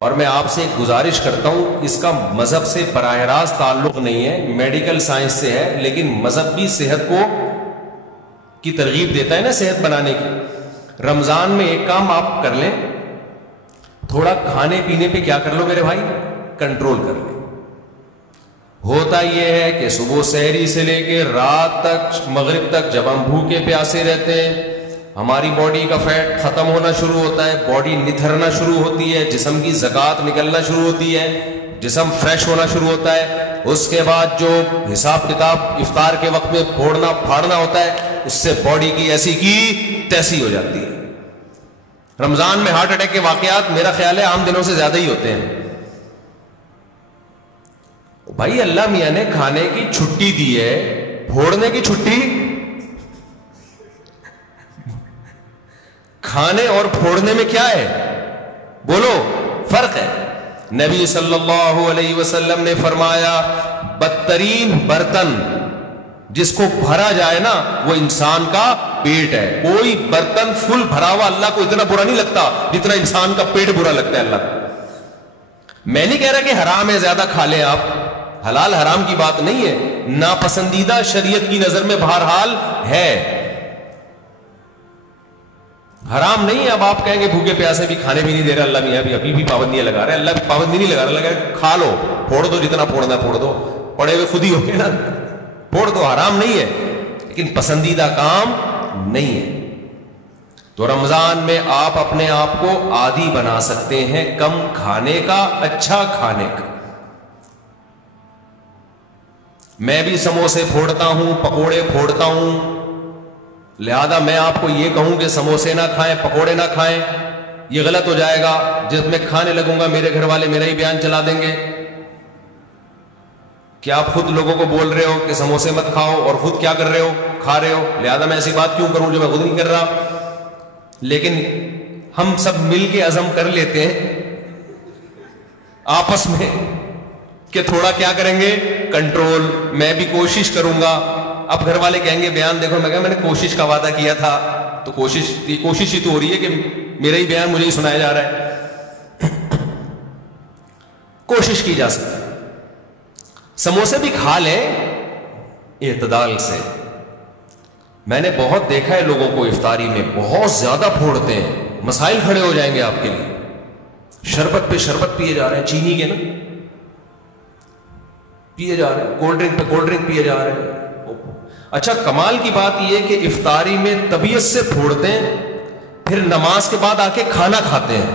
اور میں آپ سے ایک گزارش کرتا ہوں، اس کا مذہب سے براہ راست تعلق نہیں ہے، میڈیکل سائنس سے ہے، لیکن مذہب بھی صحت کو کی ترغیب دیتا ہے نا صحت بنانے کی۔ رمضان میں ایک کام آپ کر لیں، تھوڑا کھانے پینے پہ کیا کر لو میرے بھائی، کنٹرول کر لیں۔ ہوتا یہ ہے کہ صبح سحری سے لے کے رات تک مغرب تک جب ہم بھوکے پیاسے رہتے ہیں، ہماری باڈی کا فیٹ ختم ہونا شروع ہوتا ہے، باڈی نتھرنا شروع ہوتی ہے، جسم کی زکوٰۃ نکلنا شروع ہوتی ہے، جسم فریش ہونا شروع ہوتا ہے۔ اس کے بعد جو حساب کتاب افطار کے وقت میں پھوڑنا پھاڑنا ہوتا ہے، اس سے باڈی کی ایسی کی تیسی ہو جاتی ہے۔ رمضان میں ہارٹ اٹیک کے واقعات میرا خیال ہے عام دنوں سے زیادہ ہی ہوتے ہیں۔ بھائی اللہ میاں نے کھانے کی چھٹی دی ہے، پھوڑنے کی چھٹی؟ کھانے اور پھوڑنے میں کیا ہے؟ بولو، فرق ہے۔ نبی صلی اللہ علیہ وسلم نے فرمایا بدترین برتن جس کو بھرا جائے نا وہ انسان کا پیٹ ہے۔ کوئی برتن فل بھرا ہوا اللہ کو اتنا برا نہیں لگتا جتنا انسان کا پیٹ برا لگتا ہے اللہ کو۔ میں نہیں کہہ رہا کہ حرام ہے زیادہ کھا لیں آپ، حلال حرام کی بات نہیں ہے، ناپسندیدہ شریعت کی نظر میں بہرحال ہے، حرام نہیں ہے۔ اب آپ کہیں گے بھوکے پیاسے بھی کھانے بھی نہیں دے رہا اللہ میاں، ابھی بھی پابندیاں لگا رہے ہیں۔ اللہ بھی پابندی نہیں لگا رہا، لگا کھا لو، پھوڑ دو، جتنا پھوڑنا ہے پھوڑ دو، پڑے ہوئے خود ہی ہو گے نا، پھوڑ دو، حرام نہیں ہے، لیکن پسندیدہ کام نہیں ہے۔ تو رمضان میں آپ اپنے آپ کو عادی بنا سکتے ہیں کم کھانے کا، اچھا کھانے کا۔ میں بھی سموسے پھوڑتا ہوں، پکوڑے پھوڑتا ہوں، لہذا میں آپ کو یہ کہوں کہ سموسے نہ کھائیں، پکوڑے نہ کھائیں، یہ غلط ہو جائے گا۔ جب میں کھانے لگوں گا میرے گھر والے میرا ہی بیان چلا دیں گے کہ آپ خود لوگوں کو بول رہے ہو کہ سموسے مت کھاؤ اور خود کیا کر رہے ہو، کھا رہے ہو، لہذا میں ایسی بات کیوں کروں جو میں خود نہیں کر رہا۔ لیکن ہم سب مل کے عزم کر لیتے ہیں آپس میں کہ تھوڑا کیا کریں گے، کنٹرول۔ میں بھی کوشش کروں گا۔ اب گھر والے کہیں گے بیان دیکھو، میں کہا میں نے کوشش کا وعدہ کیا تھا، تو کوشش ہی تو ہو رہی ہے کہ میرا ہی بیان مجھے ہی سنایا جا رہا ہے۔ کوشش کی جا سکتی، سموسے بھی کھا لیں اعتدال سے۔ میں نے بہت دیکھا ہے لوگوں کو افطاری میں بہت زیادہ پھوڑتے ہیں، مسائل کھڑے ہو جائیں گے آپ کے لیے۔ شربت پہ شربت پیے جا رہے ہیں، چینی کے نا پیے جا رہے ہیں، کولڈ ڈرنک پہ کولڈ ڈرنک پیے جا رہے ہیں۔ اچھا کمال کی بات یہ کہ افطاری میں طبیعت سے پھوڑتے ہیں، پھر نماز کے بعد آ کے کھانا کھاتے ہیں۔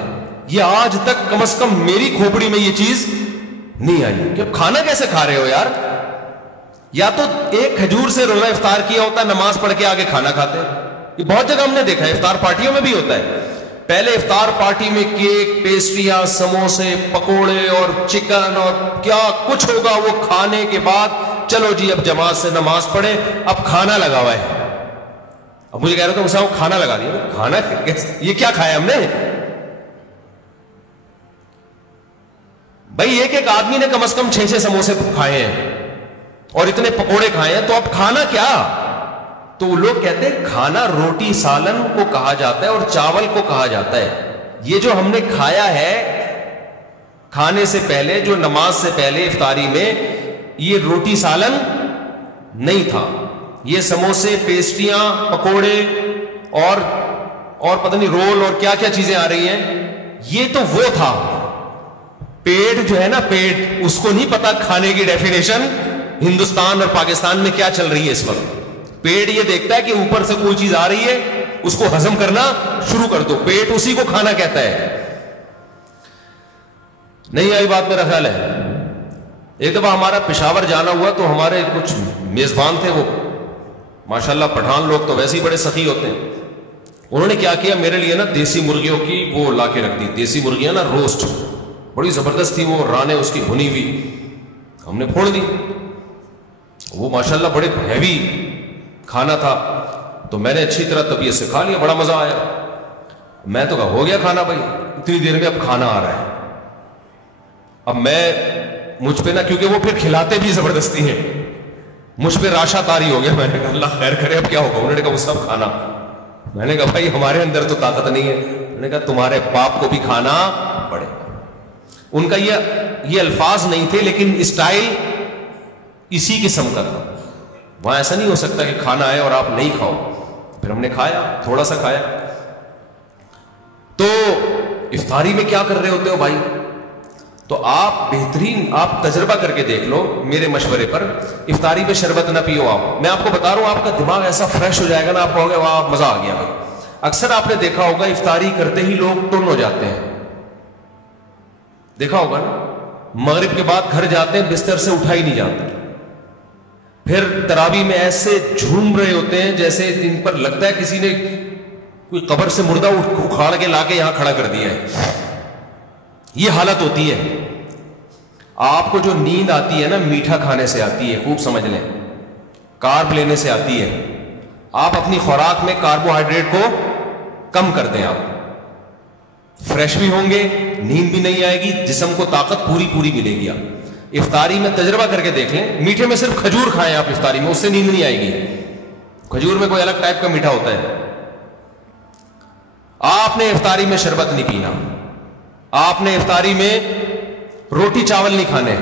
یہ آج تک کم از کم میری کھوپڑی میں یہ چیز نہیں آئی کہ کھانا کیسے کھا رہے ہو یار۔ یا تو ایک کھجور سے روزہ افطار کیا ہوتا ہے، نماز پڑھ کے آگے کھانا کھاتے ہیں۔ یہ بہت جگہ ہم نے دیکھا ہے، افطار پارٹیوں میں بھی ہوتا ہے۔ پہلے افطار پارٹی میں کیک، پیسٹریاں، سموسے، پکوڑے اور چکن اور کیا کچھ ہوگا، وہ کھانے کے بعد چلو جی اب جماعت سے نماز پڑھے، اب کھانا لگا ہوا ہے۔ اب مجھے کہہ رہا تھا کھانا لگا دیا، کھانا یہ کیا کھایا ہم نے بھائی؟ ایک آدمی نے کم از کم 6 سموسے کھائے ہیں اور اتنے پکوڑے کھائے ہیں، تو اب کھانا کیا؟ تو لوگ کہتے ہیں کھانا روٹی سالن کو کہا جاتا ہے اور چاول کو کہا جاتا ہے۔ یہ جو ہم نے کھایا ہے کھانے سے پہلے، جو نماز سے پہلے افطاری میں، یہ روٹی سالن نہیں تھا، یہ سموسے، پیسٹریاں، پکوڑے اور پتہ نہیں رول اور کیا کیا چیزیں آ رہی ہیں، یہ تو وہ تھا۔ پیٹ جو ہے نا، پیٹ، اس کو نہیں پتا کھانے کی ڈیفینیشن ہندوستان اور پاکستان میں کیا چل رہی ہے اس وقت۔ پیٹ یہ دیکھتا ہے کہ اوپر سے کوئی چیز آ رہی ہے، اس کو ہضم کرنا شروع کر دو، پیٹ اسی کو کھانا کہتا ہے۔ نہیں آئی بات میرا خیال ہے۔ ایک دفعہ ہمارا پشاور جانا ہوا تو ہمارے کچھ میزبان تھے، وہ ماشاءاللہ پٹھان لوگ تو ویسے ہی بڑے سخی ہوتے ہیں۔ انہوں نے کیا کیا، میرے لیے نا دیسی مرغیوں کی وہ لا کے رکھ دی، دیسی مرغیاں نا روسٹ، بڑی زبردست تھی وہ، رانے اس کی بھنی ہوئی، ہم نے پھوڑ دی۔ وہ ماشاءاللہ بڑے ہیوی کھانا تھا، تو میں نے اچھی طرح طبیعت سے کھا لیا، بڑا مزہ آیا۔ میں تو کہا ہو گیا کھانا بھائی، اتنی دیر میں اب کھانا آ رہا ہے۔ اب میں مجھ پہ نا، کیونکہ وہ پھر کھلاتے بھی زبردستی ہیں، مجھ پہ راشا طاری ہو گیا۔ میں نے کہا اللہ خیر کرے اب کیا ہوگا۔ انہوں نے کہا وہ سب کھانا۔ میں نے کہا بھائی ہمارے اندر تو طاقت نہیں ہے۔ انہوں نے کہا تمہارے باپ کو بھی کھانا پڑے۔ ان کا یہ الفاظ نہیں تھے لیکن اسٹائل اسی قسم کا تھا. وہاں ایسا نہیں ہو سکتا کہ کھانا آئے اور آپ نہیں کھاؤ. پھر ہم نے کھایا, تھوڑا سا کھایا. تو افطاری میں کیا کر رہے ہوتے ہو بھائی؟ تو آپ بہترین, آپ تجربہ کر کے دیکھ لو میرے مشورے پر, افطاری میں شربت نہ پیو. آپ, میں آپ کو بتا رہا ہوں, آپ کا دماغ ایسا فریش ہو جائے گا نا, آپ کہو گے واہ مزہ آ گیا بھائی. اکثر آپ نے دیکھا ہوگا افطاری کرتے ہی لوگ ٹن ہو جاتے ہیں, دیکھا ہوگا نا, مغرب کے بعد گھر جاتے ہیں بستر سے اٹھا ہی نہیں جاتا. پھر تراویح میں ایسے جھوم رہے ہوتے ہیں جیسے ان پر لگتا ہے کسی نے کوئی قبر سے مردہ اکھاڑ کے لا کے یہاں کھڑا کر دیا ہے. یہ حالت ہوتی ہے. آپ کو جو نیند آتی ہے نا, میٹھا کھانے سے آتی ہے, خوب سمجھ لیں, کارب لینے سے آتی ہے. آپ اپنی خوراک میں کاربوہائیڈریٹ کو کم کر دیں, آپ فریش بھی ہوں گے, نیند بھی نہیں آئے گی, جسم کو طاقت پوری ملے گی. آپ افطاری میں تجربہ کر کے دیکھ لیں, میٹھے میں صرف کھجور کھائیں آپ افطاری میں, اس سے نیند نہیں آئے گی. کھجور میں کوئی الگ ٹائپ کا میٹھا ہوتا ہے. آپ نے افطاری میں شربت نہیں پینا, آپ نے افطاری میں روٹی چاول نہیں کھانے,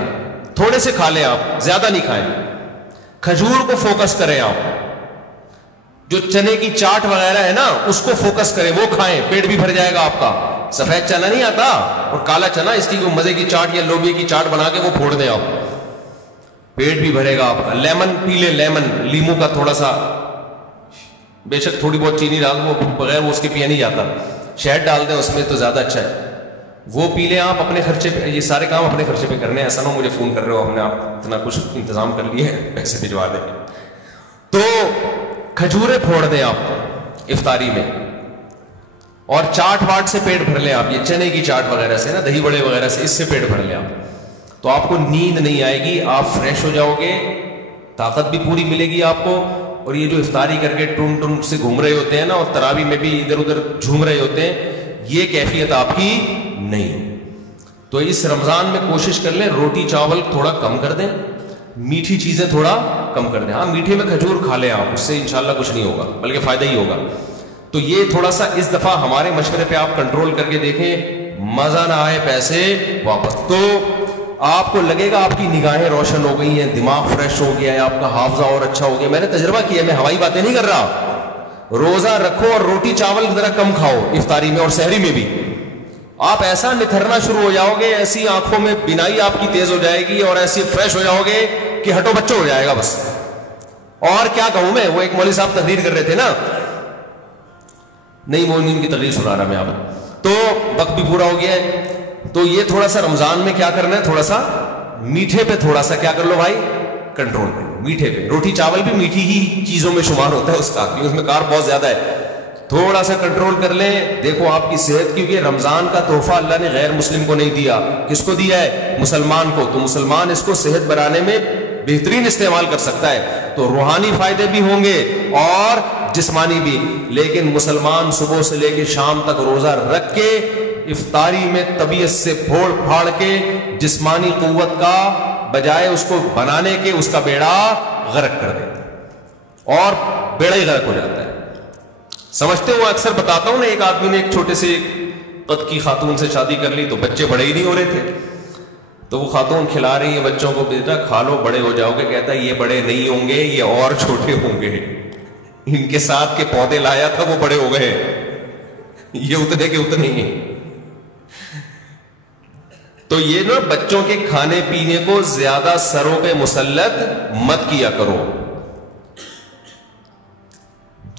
تھوڑے سے کھا لیں آپ, زیادہ نہیں کھائیں. کھجور کو فوکس کریں آپ, جو چنے کی چاٹ وغیرہ ہے نا اس کو فوکس کریں, وہ کھائیں, پیٹ بھی بھر جائے گا آپ کا. سفید چنا نہیں آتا اور کالا چنا, اس کی کوئی مزے کی چاٹ یا لوبیا کی چاٹ بنا کے وہ پھوڑ دیں آپ, پیٹ بھی بھرے گا آپ کا. لیمن پی لیں, لیمن, لیمو کا تھوڑا سا, بے شک تھوڑی بہت چینی ڈال, وہ بغیر وہ اس کے پیا نہیں جاتا, شہد ڈال دیں اس میں تو زیادہ اچھا ہے, وہ پی لیں آپ اپنے خرچے پہ. یہ سارے کام اپنے خرچے پہ کرنے ہیں, ایسا نہ مجھے فون کر رہے ہو ہم نے آپ اتنا کچھ انتظام کر لیے ہیں, پیسے بھجوا دیں. تو کھجورے پھوڑ دیں آپ افطاری میں, اور چاٹ واٹ سے پیٹ بھر لیں آپ, یہ چنے کی چاٹ وغیرہ سے نا, دہی بڑے وغیرہ سے, اس سے پیٹ بھر لیں آپ. تو آپ کو نیند نہیں آئے گی, آپ فریش ہو جاؤ گے, طاقت بھی پوری ملے گی آپ کو. اور یہ جو افطاری کر کے ٹن سے گھوم رہے ہوتے ہیں نا, اور تراویح میں بھی ادھر ادھر جھوم رہے ہوتے ہیں, یہ کیفیت آپ کی نہیں. تو اس رمضان میں کوشش کر لیں روٹی چاول تھوڑا کم کر دیں, میٹھی چیزیں تھوڑا کم کر دیں. ہاں میٹھے میں کھجور کھا لیں آپ, اس سے انشاءاللہ کچھ نہیں ہوگا بلکہ فائدہ ہی ہوگا. تو یہ تھوڑا سا اس دفعہ ہمارے مشورے پہ آپ کنٹرول کر کے دیکھیں, مزہ نہ آئے پیسے واپس. تو آپ کو لگے گا آپ کی نگاہیں روشن ہو گئی ہیں, دماغ فریش ہو گیا ہے, آپ کا حافظہ اور اچھا ہو گیا. میں نے تجربہ کیا, میں ہوائی باتیں نہیں کر رہا. روزہ رکھو اور روٹی چاول ذرا کم کھاؤ افطاری میں اور سحری میں بھی, آپ ایسا نتھرنا شروع ہو جاؤ گے, ایسی آنکھوں میں بینائی آپ کی تیز ہو جائے گی اور ایسی فریش ہو جاؤ گے کہ ہٹو بچوں ہو جائے گا بس. اور کیا کہوں میں, وہ ایک مولوی صاحب تقریر کر رہے تھے نا, نہیں وہ ان کی تقریر سنا رہا میں آپ, تو وقت بھی پورا ہو گیا ہے. تو یہ تھوڑا سا رمضان میں کیا کرنا ہے, تھوڑا سا میٹھے پہ تھوڑا سا کیا کر لو بھائی, کنٹرول کرو میٹھے پہ. روٹی چاول بھی میٹھی ہی چیزوں میں شمار ہوتا ہے اس کا, کیونکہ اس میں کارب بہت زیادہ ہے. تھوڑا سا کنٹرول کر لیں. دیکھو آپ کی صحت, کیونکہ رمضان کا تحفہ اللہ نے غیر مسلم کو نہیں دیا, کس کو دیا ہے, مسلمان کو. تو مسلمان اس کو صحت بنانے میں بہترین استعمال کر سکتا ہے. تو روحانی فائدے بھی ہوں گے اور جسمانی بھی. لیکن مسلمان صبح سے لے کے شام تک روزہ رکھ کے افطاری میں طبیعت سے پھوڑ پھاڑ کے جسمانی قوت کا بجائے اس کو بنانے کے اس کا بیڑا غرق کر دیتا ہے, اور بیڑا ہی غرق ہو جاتا ہے. سمجھتے ہو, اکثر بتاتا ہوں نا, ایک آدمی نے ایک چھوٹے سے قد کی خاتون سے شادی کر لی, تو بچے بڑے ہی نہیں ہو رہے تھے. تو وہ خاتون کھلا رہی ہے بچوں کو, بیٹا کھا لو بڑے ہو جاؤ گے. کہتا ہے یہ بڑے نہیں ہوں گے, یہ اور چھوٹے ہوں گے. ان کے ساتھ کے پودے لایا تھا وہ بڑے ہو گئے, یہ اتنے کے اتنے ہی ہیں. تو یہ نا بچوں کے کھانے پینے کو زیادہ سروں پہ مسلط مت کیا کرو,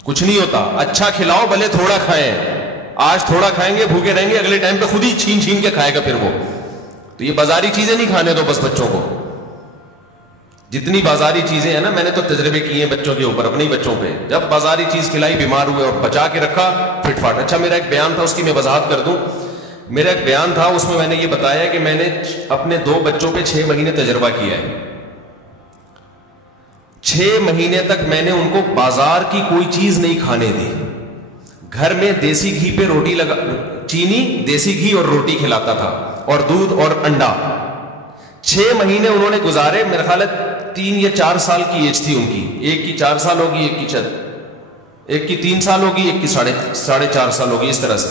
کچھ نہیں ہوتا. اچھا کھلاؤ, بھلے تھوڑا کھائیں. آج تھوڑا کھائیں گے, بھوکے رہیں گے, اگلے ٹائم پہ خود ہی چھین چھین کے کھائے گا پھر وہ. تو یہ بازاری چیزیں نہیں کھانے دو بس بچوں کو. جتنی بازاری چیزیں ہیں نا, میں نے تو تجربے کیے ہیں بچوں کے اوپر, اپنے بچوں پہ. جب بازاری چیز کھلائی بیمار ہوئے, اور بچا کے رکھا فٹ فاٹ. اچھا میرا ایک بیان تھا, اس کی میں وضاحت کر دوں. میرا ایک بیان تھا, اس میں میں نے یہ بتایا کہ میں نے اپنے 2 بچوں پہ 6 مہینے تجربہ کیا ہے. 6 مہینے تک میں نے ان کو بازار کی کوئی چیز نہیں کھانے دی. گھر میں دیسی گھی پہ روٹی لگا, چینی, دیسی گھی اور روٹی کھلاتا تھا, اور دودھ اور انڈا. 6 مہینے انہوں نے گزارے. میرا خیال ہے 3 یا 4 سال کی ایج تھی ان کی. ایک کی 4 سال ہوگی, ایک کی 3 سال ہوگی, ایک کی 4.5 سال ہوگی, اس طرح سے.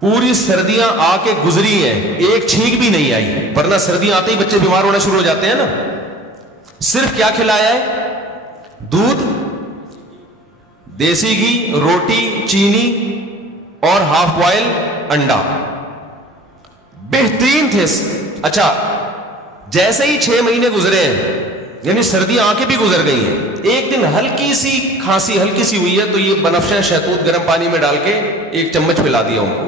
پوری سردیاں آ کے گزری ہیں، ایک چھینک بھی نہیں آئی، ورنہ سردیاں آتے ہی بچے بیمار ہونا شروع ہو جاتے ہیں نا. صرف کیا کھلایا ہے؟ دودھ، دیسی گھی، روٹی، چینی اور ہاف بوائل انڈا. بہترین تھے. اچھا، جیسے ہی 6 مہینے گزرے ہیں، یعنی سردیاں آ کے بھی گزر گئی ہیں، ایک دن ہلکی سی کھانسی ہلکی سی ہوئی ہے تو یہ بنفشہ شہتوت گرم پانی میں ڈال کے 1 چمچ پلا دیا ان کو.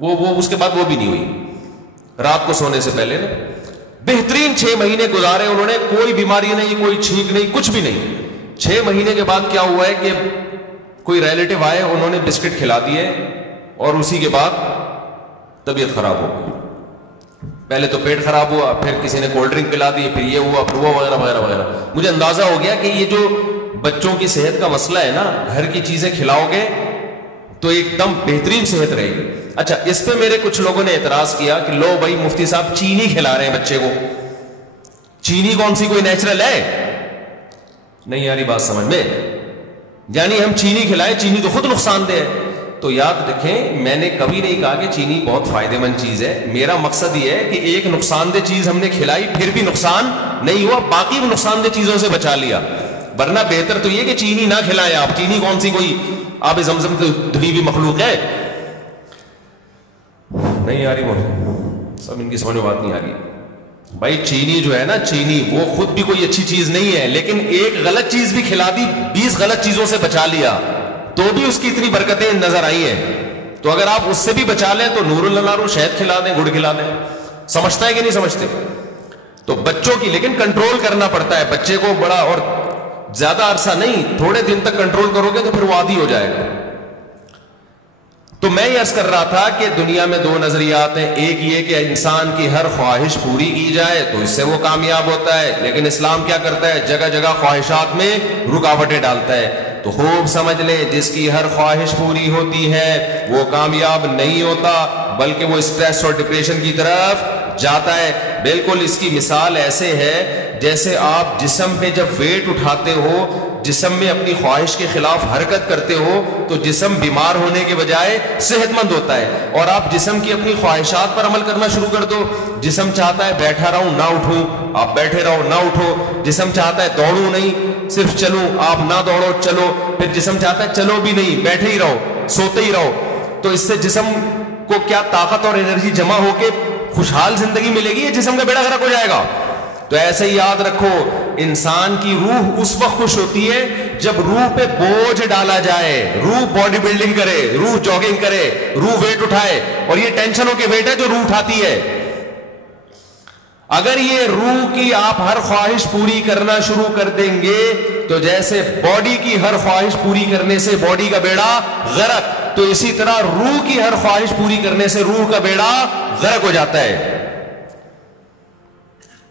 وہ اس کے بعد وہ بھی نہیں ہوئی رات کو سونے سے پہلے نا. بہترین 6 مہینے گزارے انہوں نے، کوئی بیماری نہیں، کوئی چھینک نہیں، کچھ بھی نہیں. 6 مہینے کے بعد کیا ہوا ہے کہ کوئی ریلیٹو آئے، انہوں نے بسکٹ کھلا دیے اور اسی کے بعد طبیعت خراب ہو گئی. پہلے تو پیٹ خراب ہوا، پھر کسی نے کولڈ ڈرنک پلا دی، پھر یہ ہوا، پھر وہ وغیرہ وغیرہ وغیرہ. مجھے اندازہ ہو گیا کہ یہ جو بچوں کی صحت کا مسئلہ ہے نا، گھر کی چیزیں کھلاؤ گے تو ایک دم بہترین صحت رہے گی. اچھا، اس پہ میرے کچھ لوگوں نے اعتراض کیا کہ لو بھائی مفتی صاحب چینی کھلا رہے ہیں بچے کو، چینی کون سی کوئی نیچرل ہے؟ نہیں آ رہی بات سمجھ میں؟ یعنی ہم چینی کھلائیں، چینی تو خود نقصان دہ ہے. تو یاد رکھیں، میں نے کبھی نہیں کہا کہ چینی بہت فائدہ مند چیز ہے. میرا مقصد یہ ہے کہ ایک نقصان دہ چیز ہم نے کھلائی پھر بھی نقصان نہیں ہوا، باقی نقصان دہ چیزوں سے بچا لیا. ورنہ بہتر تو یہ کہ چینی نہ کھلائیں آپ. چینی کون سی کوئی آب زمزم دھلی ہوئی مخلوق ہے؟ نہیں آ رہی سب ان کی سمجھ میں بات نہیں آ رہی. بھائی چینی جو ہے نا، چینی وہ خود بھی کوئی اچھی چیز نہیں ہے، لیکن ایک غلط چیز بھی کھلا دی، 20 غلط چیزوں سے بچا لیا تو بھی اس کی اتنی برکتیں نظر آئی ہیں. تو اگر آپ اس سے بھی بچا لیں تو نور اللہ شہد کھلا دیں، گڑ کھلا دیں. سمجھتا ہے کہ نہیں سمجھتے؟ تو بچوں کی لیکن کنٹرول کرنا پڑتا ہے بچے کو بڑا، اور زیادہ عرصہ نہیں، تھوڑے دن تک کنٹرول کرو گے تو پھر وہ عادی ہو جائے گا. تو میں یہ عرض کر رہا تھا کہ دنیا میں 2 نظریات ہیں. ایک یہ کہ انسان کی ہر خواہش پوری کی جائے تو اس سے وہ کامیاب ہوتا ہے، لیکن اسلام کیا کرتا ہے؟ جگہ جگہ خواہشات میں رکاوٹیں ڈالتا ہے. تو خوب سمجھ لیں، جس کی ہر خواہش پوری ہوتی ہے وہ کامیاب نہیں ہوتا، بلکہ وہ اسٹریس اور ڈپریشن کی طرف جاتا ہے. بالکل اس کی مثال ایسے ہے جیسے آپ جسم پہ جب ویٹ اٹھاتے ہو، جسم میں اپنی خواہش کے خلاف حرکت کرتے ہو تو جسم بیمار ہونے کے بجائے صحت مند ہوتا ہے. اور آپ جسم کی اپنی خواہشات پر عمل کرنا شروع کر دو، جسم چاہتا ہے بیٹھا رہوں نہ اٹھوں، آپ بیٹھے رہو نہ اٹھو. جسم چاہتا ہے دوڑوں نہیں، صرف چلوں، آپ نہ دوڑو چلو. پھر جسم چاہتا ہے چلو بھی نہیں، بیٹھے ہی رہو، سوتے ہی رہو. تو اس سے جسم کو کیا طاقت اور انرجی جمع ہو کے خوشحال زندگی ملے گی، یہ جسم کا بیڑا غرق ہو جائے گا. تو ایسے ہی یاد رکھو، انسان کی روح اس وقت خوش ہوتی ہے جب روح پہ بوجھ ڈالا جائے، روح باڈی بلڈنگ کرے، روح جاگنگ کرے، روح ویٹ اٹھائے. اور یہ ٹینشنوں کے ویٹ ہے جو روح اٹھاتی ہے. اگر یہ روح کی آپ ہر خواہش پوری کرنا شروع کر دیں گے تو جیسے باڈی کی ہر خواہش پوری کرنے سے باڈی کا بیڑا غرق، تو اسی طرح روح کی ہر خواہش پوری کرنے سے روح کا بیڑا غرق ہو جاتا ہے.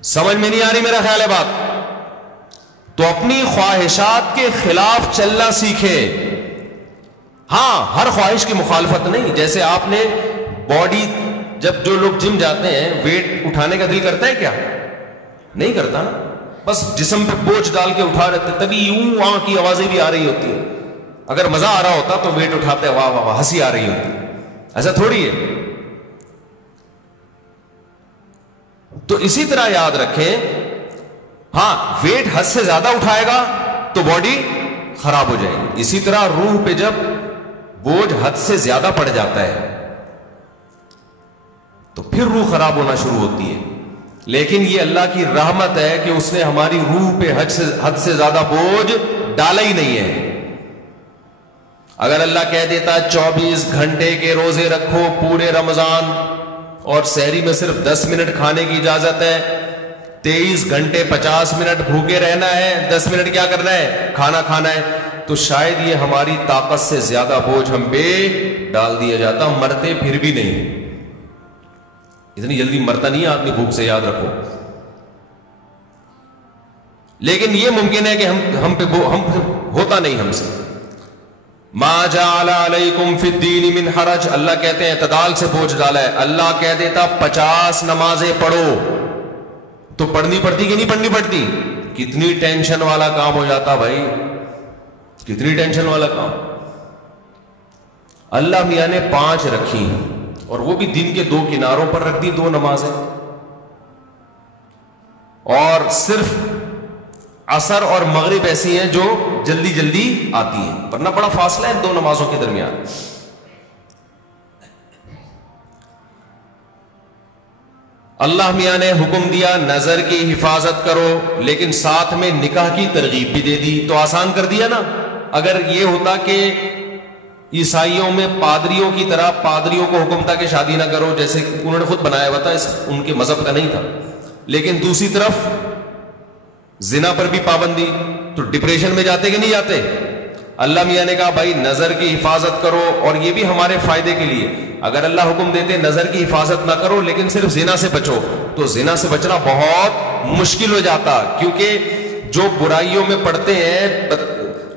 سمجھ میں نہیں آ رہی میرا خیال ہے بات؟ تو اپنی خواہشات کے خلاف چلنا سیکھے. ہاں، ہر خواہش کی مخالفت نہیں. جیسے آپ نے باڈی، جب جو لوگ جم جاتے ہیں ویٹ اٹھانے کا دل کرتا ہے کیا؟ نہیں کرتا نا، بس جسم پہ بوجھ ڈال کے اٹھا رہتے، تبھی یوں وہاں کی آوازیں بھی آ رہی ہوتی ہیں. اگر مزہ آ رہا ہوتا تو ویٹ اٹھاتے واہ واہ واہ، ہنسی آ رہی ہوتی. ایسا تھوڑی ہے. تو اسی طرح یاد رکھیں، ہاں ویٹ حد سے زیادہ اٹھائے گا تو باڈی خراب ہو جائے گی. اسی طرح روح پہ جب بوجھ حد سے زیادہ پڑ جاتا ہے تو پھر روح خراب ہونا شروع ہوتی ہے. لیکن یہ اللہ کی رحمت ہے کہ اس نے ہماری روح پہ حد سے زیادہ بوجھ ڈالا ہی نہیں ہے. اگر اللہ کہہ دیتا 24 گھنٹے کے روزے رکھو پورے رمضان اور سحری میں صرف 10 منٹ کھانے کی اجازت ہے، 23 گھنٹے 50 منٹ بھوکے رہنا ہے، 10 منٹ کیا کرنا ہے؟ کھانا کھانا ہے، تو شاید یہ ہماری طاقت سے زیادہ بوجھ ہم پہ ڈال دیا جاتا. مرتے پھر بھی نہیں، اتنی جلدی مرتا نہیں آدمی بھوک سے، یاد رکھو. لیکن یہ ممکن ہے کہ ہم پہ ہوتا نہیں ہم سے. ما جعل علیکم فی الدین من حرج، اللہ کہتے ہیں اعتدال سے بوجھ ڈالا ہے. اللہ کہہ دیتا 50 نمازیں پڑھو تو پڑھنی پڑتی کہ نہیں پڑھنی پڑتی؟ کتنی ٹینشن والا کام ہو جاتا بھائی، کتنی ٹینشن والا کام. اللہ میاں نے 5 رکھی اور وہ بھی دن کے 2 کناروں پر رکھ دی 2 نمازیں, اور صرف عصر اور مغرب ایسی ہیں جو جلدی جلدی آتی ہیں, ورنہ بڑا فاصلہ ہے 2 نمازوں کے درمیان. اللہ میاں نے حکم دیا نظر کی حفاظت کرو, لیکن ساتھ میں نکاح کی ترغیب بھی دے دی, تو آسان کر دیا نا. اگر یہ ہوتا کہ عیسائیوں میں پادریوں کی طرح پادریوں کو حکم تھا کہ شادی نہ کرو, جیسے انہوں نے خود بنایا ہوا تھا, ان کے مذہب کا نہیں تھا, لیکن دوسری طرف زنا پر بھی پابندی, تو ڈپریشن میں جاتے کہ نہیں جاتے. اللہ میاں نے کہا بھائی نظر کی حفاظت کرو, اور یہ بھی ہمارے فائدے کے لیے. اگر اللہ حکم دیتے نظر کی حفاظت نہ کرو لیکن صرف زنا سے بچو, تو زنا سے بچنا بہت مشکل ہو جاتا, کیونکہ جو برائیوں میں پڑتے ہیں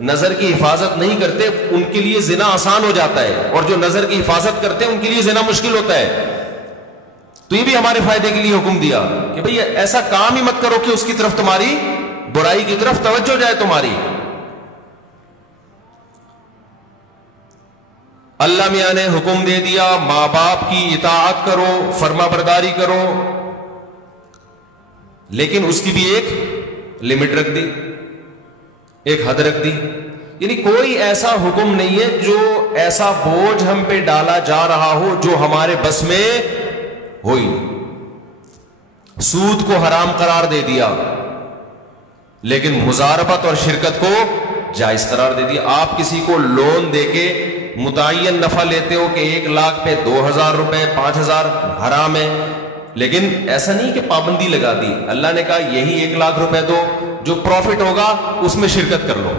نظر کی حفاظت نہیں کرتے ان کے لیے زنا آسان ہو جاتا ہے, اور جو نظر کی حفاظت کرتے ہیں ان کے لیے زنا مشکل ہوتا ہے. تو یہ بھی ہمارے فائدے کے لیے حکم دیا کہ بھئی ایسا کام ہی مت کرو کہ اس کی طرف تمہاری برائی کی طرف توجہ جائے تمہاری. اللہ میاں نے حکم دے دیا ماں باپ کی اطاعت کرو, فرما برداری کرو, لیکن اس کی بھی ایک لمٹ رکھ دی, ایک حد رکھ دی. یعنی کوئی ایسا حکم نہیں ہے جو ایسا بوجھ ہم پہ ڈالا جا رہا ہو جو ہمارے بس میں ہو ہی نہیں. سود کو حرام قرار دے دیا, لیکن مزاربت اور شرکت کو جائز قرار دے دیا. آپ کسی کو لون دے کے متعین نفع لیتے ہو کہ 1 لاکھ پہ 2,000 روپے 5,000 حرام ہے, لیکن ایسا نہیں کہ پابندی لگا دی. اللہ نے کہا یہی 1 لاکھ روپے دو, جو پروفٹ ہوگا اس میں شرکت کر لو.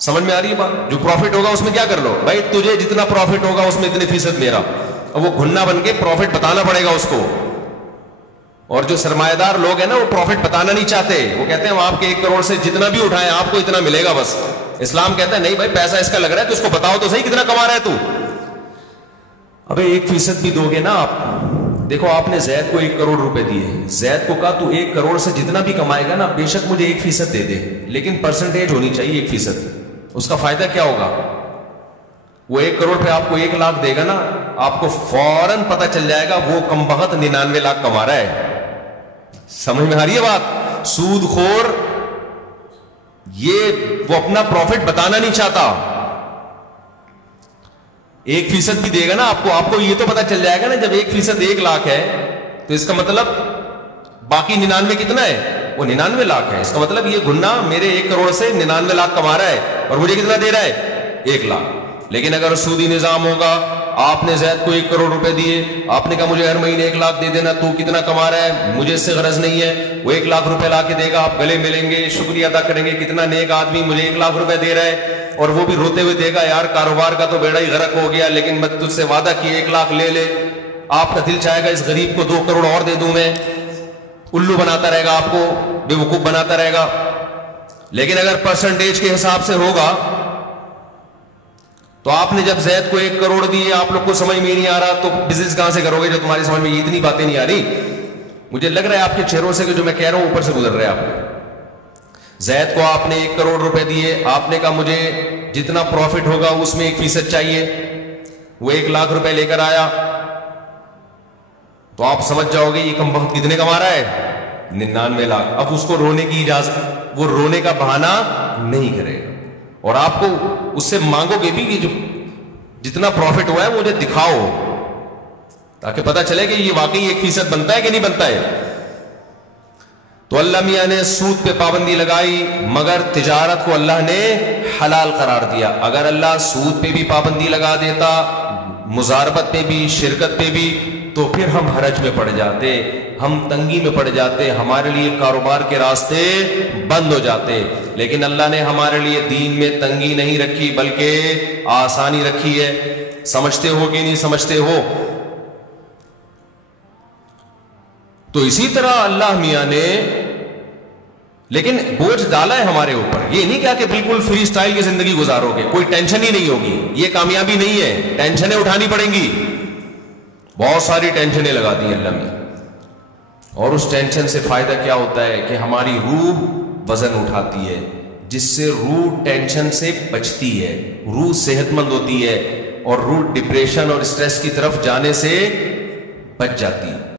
سمجھ میں آ رہی ہے بات؟ جو پروفٹ ہوگا اس میں کیا کر لو بھائی, تجھے جتنا پروفٹ ہوگا اس میں اتنے فیصد میرا. اور وہ گھننا بن کے پروفٹ بتانا پڑے گا اس کو. اور جو سرمایہ دار لوگ ہیں نا وہ پروفٹ بتانا نہیں چاہتے, وہ کہتے ہیں ہم آپ کے 1 کروڑ سے جتنا بھی اٹھائیں آپ کو اتنا ملے گا بس. اسلام کہتا ہے نہیں بھائی پیسہ اس کا لگ رہا ہے تو اس کو بتاؤ تو صحیح کتنا کما رہا ہے تو. ابے 1% بھی دو گے نا آپ. دیکھو آپ نے زید کو 1 کروڑ روپے دیے, زید کو کہا تو 1 کروڑ سے جتنا بھی کمائے گا نا بے شک مجھے 1% دے دے, لیکن پرسنٹیج ہونی چاہیے 1%. اس کا فائدہ کیا ہوگا؟ وہ 1 کروڑ پہ آپ کو 1 لاکھ دے گا نا, آپ کو فوراً پتہ چل جائے گا وہ کم بخت 99 لاکھ کما رہا ہے. سمجھ میں آ رہی ہے بات؟ سود خور یہ وہ اپنا پروفٹ بتانا نہیں چاہتا. 1% بھی دے گا نا آپ کو یہ تو پتا چل جائے گا نا جب 1% 1 لاکھ ہے تو اس کا مطلب باقی 99 کتنا ہے؟ وہ 99 لاکھ ہے. اس کا مطلب یہ گھنا میرے 1 کروڑ سے 99 لاکھ کما رہا ہے اور مجھے کتنا دے رہا ہے؟ 1 لاکھ. لیکن اگر سودی نظام ہوگا, آپ نے زید کو 1 کروڑ روپے دیے, آپ نے کہا مجھے ہر مہینے 1 لاکھ دے دینا, تو کتنا کما رہا ہے مجھے اس سے غرض نہیں ہے. وہ 1 لاکھ روپے لا کے دے گا, آپ گلے ملیں گے, شکریہ ادا کریں گے, کتنا نیک آدمی مجھے 1 لاکھ روپے دے رہا ہے, اور وہ بھی روتے ہوئے دے گا یار کاروبار کا تو بیڑا ہی غرق ہو گیا, لیکن میں تجھ سے وعدہ کیا 1 لاکھ لے لے. آپ کا دل چاہے گا اس غریب کو 2 کروڑ اور دے دوں میں, الو بناتا رہے گا, آپ کو بے وقوف بناتا رہے گا. لیکن اگر پرسنٹیج کے حساب سے ہوگا تو آپ نے جب زید کو 1 کروڑ دیے, آپ لوگ کو سمجھ میں نہیں آ رہا تو بزنس کہاں سے کرو گے جو تمہاری سمجھ میں اتنی باتیں نہیں آ رہی. مجھے لگ رہا ہے آپ کے چہروں سے کہ جو میں کہہ رہا ہوں اوپر سے گزر رہا ہے آپ کو. زید کو آپ نے 1 کروڑ روپے دیے, آپ نے کہا مجھے جتنا پروفٹ ہوگا اس میں 1% چاہیے. وہ 1 لاکھ روپے لے کر آیا تو آپ سمجھ جاؤ گے یہ کم بخت کتنے کما رہا ہے؟ 99 لاکھ. اب اس کو رونے کی اجازت, وہ رونے کا بہانہ نہیں کرے گا, اور آپ کو اس سے مانگو گے بھی کہ جو جتنا پروفٹ ہوا ہے مجھے دکھاؤ تاکہ پتہ چلے کہ یہ واقعی 1% بنتا ہے کہ نہیں بنتا ہے. تو اللہ میاں نے سود پہ پابندی لگائی, مگر تجارت کو اللہ نے حلال قرار دیا. اگر اللہ سود پہ بھی پابندی لگا دیتا, مزاربت پہ بھی, شرکت پہ بھی, تو پھر ہم حرج میں پڑ جاتے, ہم تنگی میں پڑ جاتے, ہمارے لیے کاروبار کے راستے بند ہو جاتے. لیکن اللہ نے ہمارے لیے دین میں تنگی نہیں رکھی بلکہ آسانی رکھی ہے. سمجھتے ہو کہ نہیں سمجھتے ہو؟ تو اسی طرح اللہ میاں نے لیکن بوجھ ڈالا ہے ہمارے اوپر. یہ نہیں کہا کہ بالکل فری سٹائل کی زندگی گزارو گے, کوئی ٹینشن ہی نہیں ہوگی. یہ کامیابی نہیں ہے, ٹینشنیں اٹھانی پڑیں گی. بہت ساری ٹینشنیں لگا دی اللہ میاں, اور اس ٹینشن سے فائدہ کیا ہوتا ہے کہ ہماری روح وزن اٹھاتی ہے, جس سے روح ٹینشن سے بچتی ہے, روح صحت مند ہوتی ہے. اور روح ڈپریشن اور اسٹریس کی طرف جانے سے بچ جاتی ہے.